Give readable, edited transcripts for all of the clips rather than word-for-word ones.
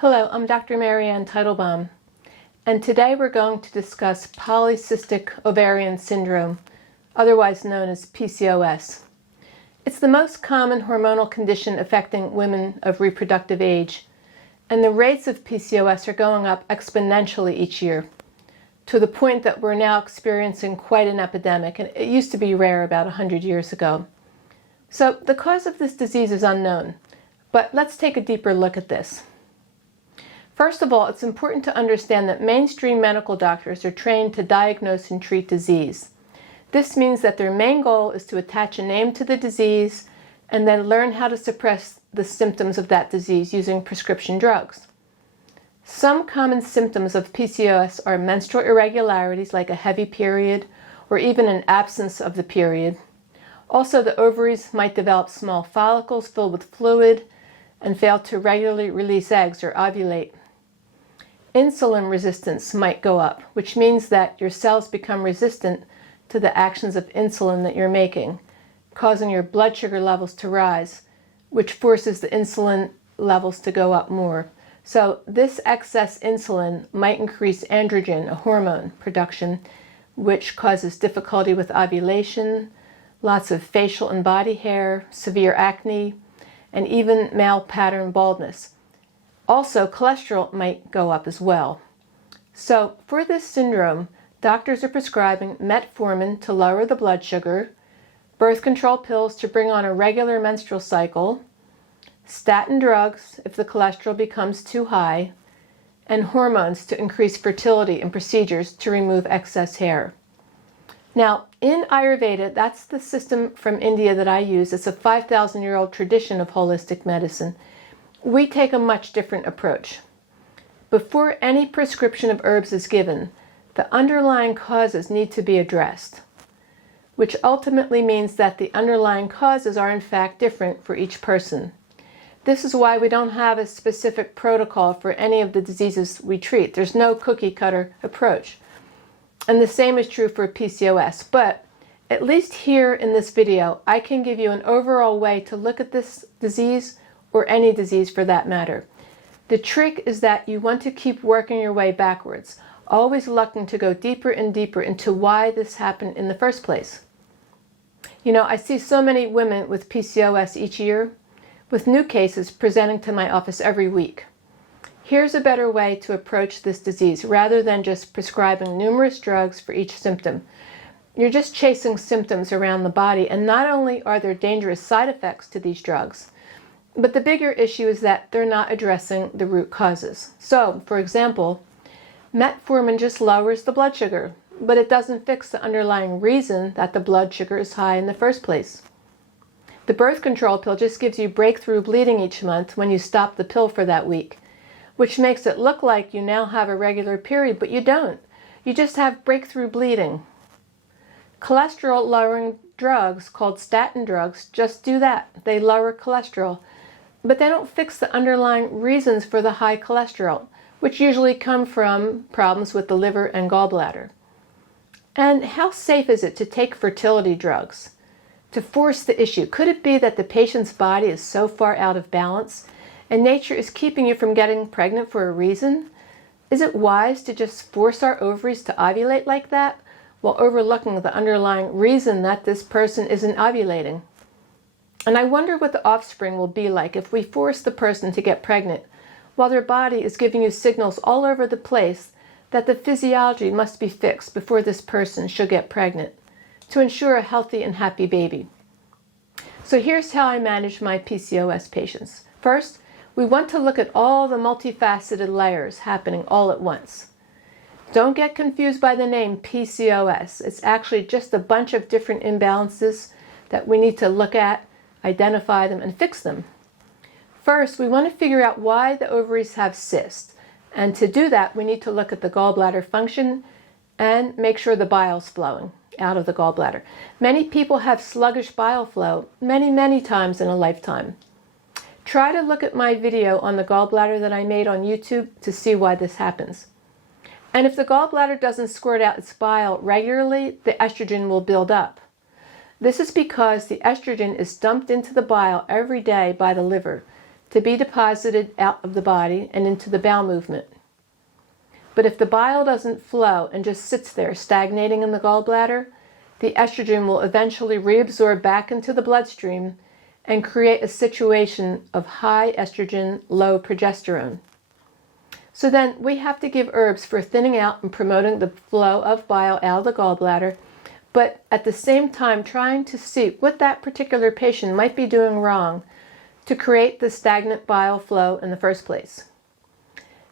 Hello, I'm Dr. Marianne Teitelbaum, and today we're going to discuss Polycystic Ovarian Syndrome, otherwise known as PCOS. It's the most common hormonal condition affecting women of reproductive age, and the rates of PCOS are going up exponentially each year, to the point that we're now experiencing quite an epidemic, and it used to be rare about 100 years ago. So the cause of this disease is unknown, but let's take a deeper look at this. First of all, it's important to understand that mainstream medical doctors are trained to diagnose and treat disease. This means that their main goal is to attach a name to the disease and then learn how to suppress the symptoms of that disease using prescription drugs. Some common symptoms of PCOS are menstrual irregularities like a heavy period or even an absence of the period. Also, the ovaries might develop small follicles filled with fluid and fail to regularly release eggs or ovulate. Insulin resistance might go up, which means that your cells become resistant to the actions of insulin that you're making, causing your blood sugar levels to rise, which forces the insulin levels to go up more. So this excess insulin might increase androgen, a hormone, production, which causes difficulty with ovulation, lots of facial and body hair, severe acne, and even male pattern baldness. Also, cholesterol might go up as well. So for this syndrome, doctors are prescribing metformin to lower the blood sugar, birth control pills to bring on a regular menstrual cycle, statin drugs if the cholesterol becomes too high, and hormones to increase fertility and procedures to remove excess hair. Now, in Ayurveda, that's the system from India that I use. It's a 5,000-year-old tradition of holistic medicine. We take a much different approach. Before any prescription of herbs is given, the underlying causes need to be addressed, which ultimately means that the underlying causes are in fact different for each person. This is why we don't have a specific protocol for any of the diseases we treat. There's no cookie-cutter approach. And the same is true for PCOS, but at least here in this video, I can give you an overall way to look at this disease, or any disease for that matter. The trick is that you want to keep working your way backwards, always looking to go deeper and deeper into why this happened in the first place. You know, I see so many women with PCOS each year, with new cases presenting to my office every week. Here's a better way to approach this disease rather than just prescribing numerous drugs for each symptom. You're just chasing symptoms around the body, and not only are there dangerous side effects to these drugs, but the bigger issue is that they're not addressing the root causes. So, for example, metformin just lowers the blood sugar, but it doesn't fix the underlying reason that the blood sugar is high in the first place. The birth control pill just gives you breakthrough bleeding each month when you stop the pill for that week, which makes it look like you now have a regular period, but you don't. You just have breakthrough bleeding. Cholesterol-lowering drugs called statin drugs just do that. They lower cholesterol, but they don't fix the underlying reasons for the high cholesterol, which usually come from problems with the liver and gallbladder. And how safe is it to take fertility drugs to force the issue? Could it be that the patient's body is so far out of balance and nature is keeping you from getting pregnant for a reason? Is it wise to just force our ovaries to ovulate like that while overlooking the underlying reason that this person isn't ovulating? And I wonder what the offspring will be like if we force the person to get pregnant while their body is giving you signals all over the place that the physiology must be fixed before this person should get pregnant to ensure a healthy and happy baby. So here's how I manage my PCOS patients. First, we want to look at all the multifaceted layers happening all at once. Don't get confused by the name PCOS. It's actually just a bunch of different imbalances that we need to look at, identify them, and fix them. First, we want to figure out why the ovaries have cysts. And to do that, we need to look at the gallbladder function and make sure the bile's flowing out of the gallbladder. Many people have sluggish bile flow many times in a lifetime. Try to look at my video on the gallbladder that I made on YouTube to see why this happens. And if the gallbladder doesn't squirt out its bile regularly, the estrogen will build up. This is because the estrogen is dumped into the bile every day by the liver to be deposited out of the body and into the bowel movement. But if the bile doesn't flow and just sits there stagnating in the gallbladder, the estrogen will eventually reabsorb back into the bloodstream and create a situation of high estrogen, low progesterone. So then we have to give herbs for thinning out and promoting the flow of bile out of the gallbladder, but at the same time trying to see what that particular patient might be doing wrong to create the stagnant bile flow in the first place.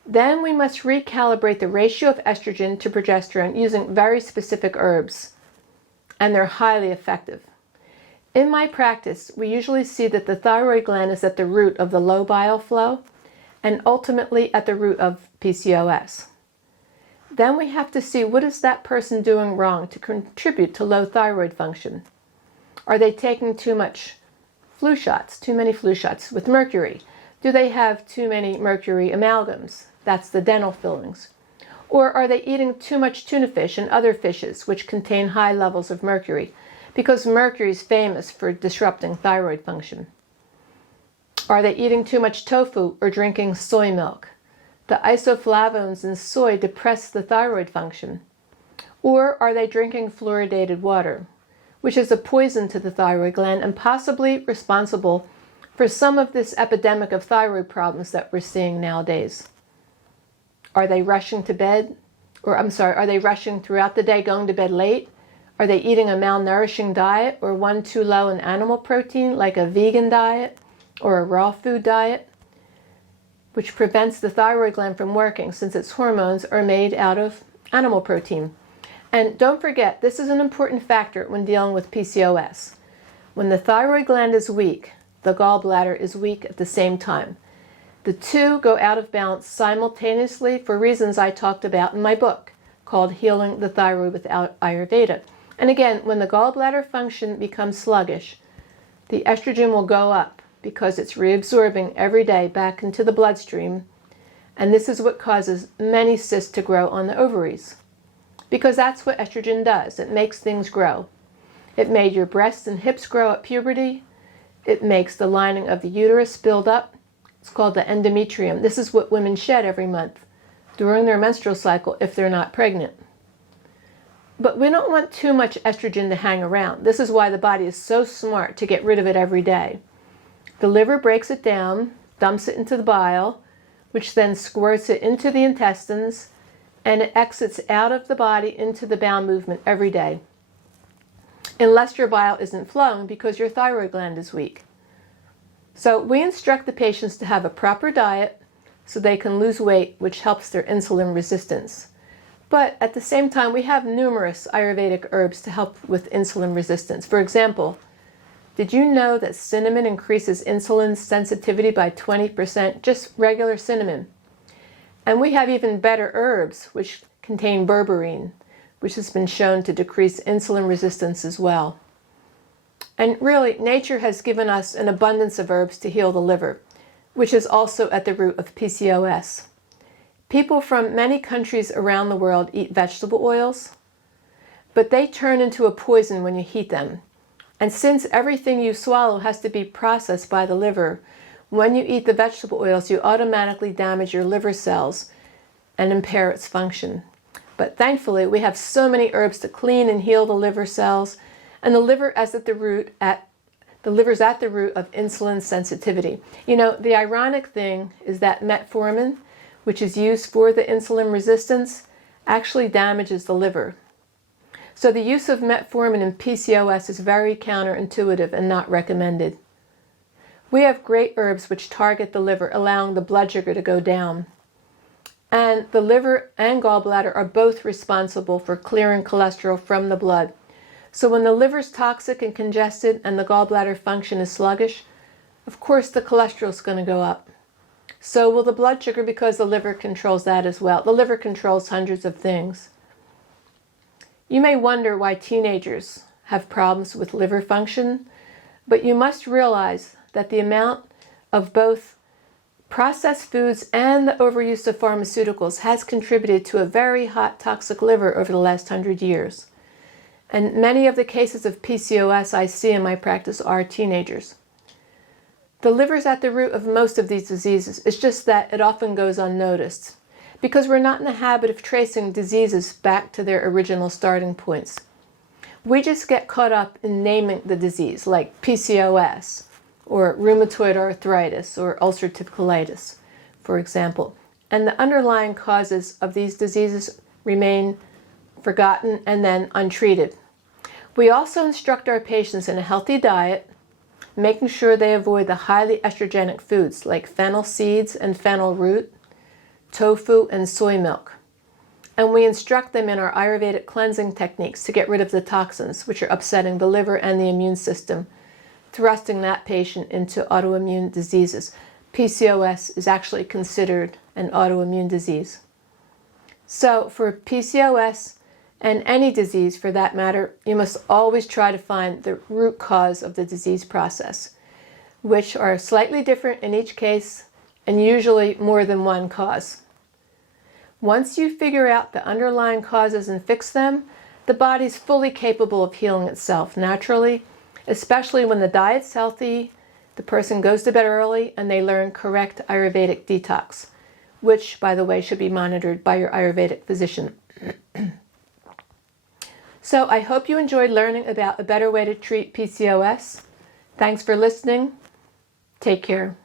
Then we must recalibrate the ratio of estrogen to progesterone using very specific herbs, and they're highly effective. In my practice, we usually see that the thyroid gland is at the root of the low bile flow and ultimately at the root of PCOS. Then we have to see what is that person doing wrong to contribute to low thyroid function. Are they taking too many flu shots with mercury? Do they have too many mercury amalgams? That's the dental fillings. Or are they eating too much tuna fish and other fishes which contain high levels of mercury? Because mercury is famous for disrupting thyroid function. Are they eating too much tofu or drinking soy milk? The isoflavones in soy depress the thyroid function. Or are they drinking fluoridated water, which is a poison to the thyroid gland and possibly responsible for some of this epidemic of thyroid problems that we're seeing nowadays? Are they rushing to bed? Are they rushing throughout the day, going to bed late? Are they eating a malnourishing diet or one too low in animal protein, like a vegan diet or a raw food diet, which prevents the thyroid gland from working since its hormones are made out of animal protein? And don't forget, this is an important factor when dealing with PCOS. When the thyroid gland is weak, the gallbladder is weak at the same time. The two go out of balance simultaneously for reasons I talked about in my book called Healing the Thyroid with Ayurveda. And again, when the gallbladder function becomes sluggish, the estrogen will go up because it's reabsorbing every day back into the bloodstream, and this is what causes many cysts to grow on the ovaries. Because that's what estrogen does. It makes things grow. It made your breasts and hips grow at puberty. It makes the lining of the uterus build up. It's called the endometrium. This is what women shed every month during their menstrual cycle if they're not pregnant. But we don't want too much estrogen to hang around. This is why the body is so smart to get rid of it every day. The liver breaks it down, dumps it into the bile, which then squirts it into the intestines, and it exits out of the body into the bowel movement every day, unless your bile isn't flowing because your thyroid gland is weak. So we instruct the patients to have a proper diet so they can lose weight, which helps their insulin resistance. But at the same time, we have numerous Ayurvedic herbs to help with insulin resistance. For example, did you know that cinnamon increases insulin sensitivity by 20%? Just regular cinnamon. And we have even better herbs, which contain berberine, which has been shown to decrease insulin resistance as well. And really, nature has given us an abundance of herbs to heal the liver, which is also at the root of PCOS. People from many countries around the world eat vegetable oils, but they turn into a poison when you heat them. And since everything you swallow has to be processed by the liver, when you eat the vegetable oils, you automatically damage your liver cells and impair its function. But thankfully, we have so many herbs to clean and heal the liver cells, and the liver is at the root of insulin sensitivity. You know, the ironic thing is that metformin, which is used for the insulin resistance, actually damages the liver. So the use of metformin in PCOS is very counterintuitive and not recommended. We have great herbs which target the liver, allowing the blood sugar to go down. And the liver and gallbladder are both responsible for clearing cholesterol from the blood. So when the liver's toxic and congested and the gallbladder function is sluggish, of course the cholesterol is going to go up. So will the blood sugar, because the liver controls that as well. The liver controls hundreds of things. You may wonder why teenagers have problems with liver function, but you must realize that the amount of both processed foods and the overuse of pharmaceuticals has contributed to a very hot toxic liver over the last 100 years. And many of the cases of PCOS I see in my practice are teenagers. The liver is at the root of most of these diseases. It's just that it often goes unnoticed because we're not in the habit of tracing diseases back to their original starting points. We just get caught up in naming the disease, like PCOS, or rheumatoid arthritis, or ulcerative colitis, for example. And the underlying causes of these diseases remain forgotten and then untreated. We also instruct our patients in a healthy diet, making sure they avoid the highly estrogenic foods like fennel seeds and fennel root, tofu, and soy milk. And we instruct them in our Ayurvedic cleansing techniques to get rid of the toxins, which are upsetting the liver and the immune system, thrusting that patient into autoimmune diseases. PCOS is actually considered an autoimmune disease. So for PCOS, and any disease for that matter, you must always try to find the root cause of the disease process, which are slightly different in each case and usually more than one cause. Once you figure out the underlying causes and fix them, the body's fully capable of healing itself naturally, especially when the diet's healthy, the person goes to bed early, and they learn correct Ayurvedic detox, which, by the way, should be monitored by your Ayurvedic physician. So I hope you enjoyed learning about a better way to treat PCOS. Thanks for listening. Take care.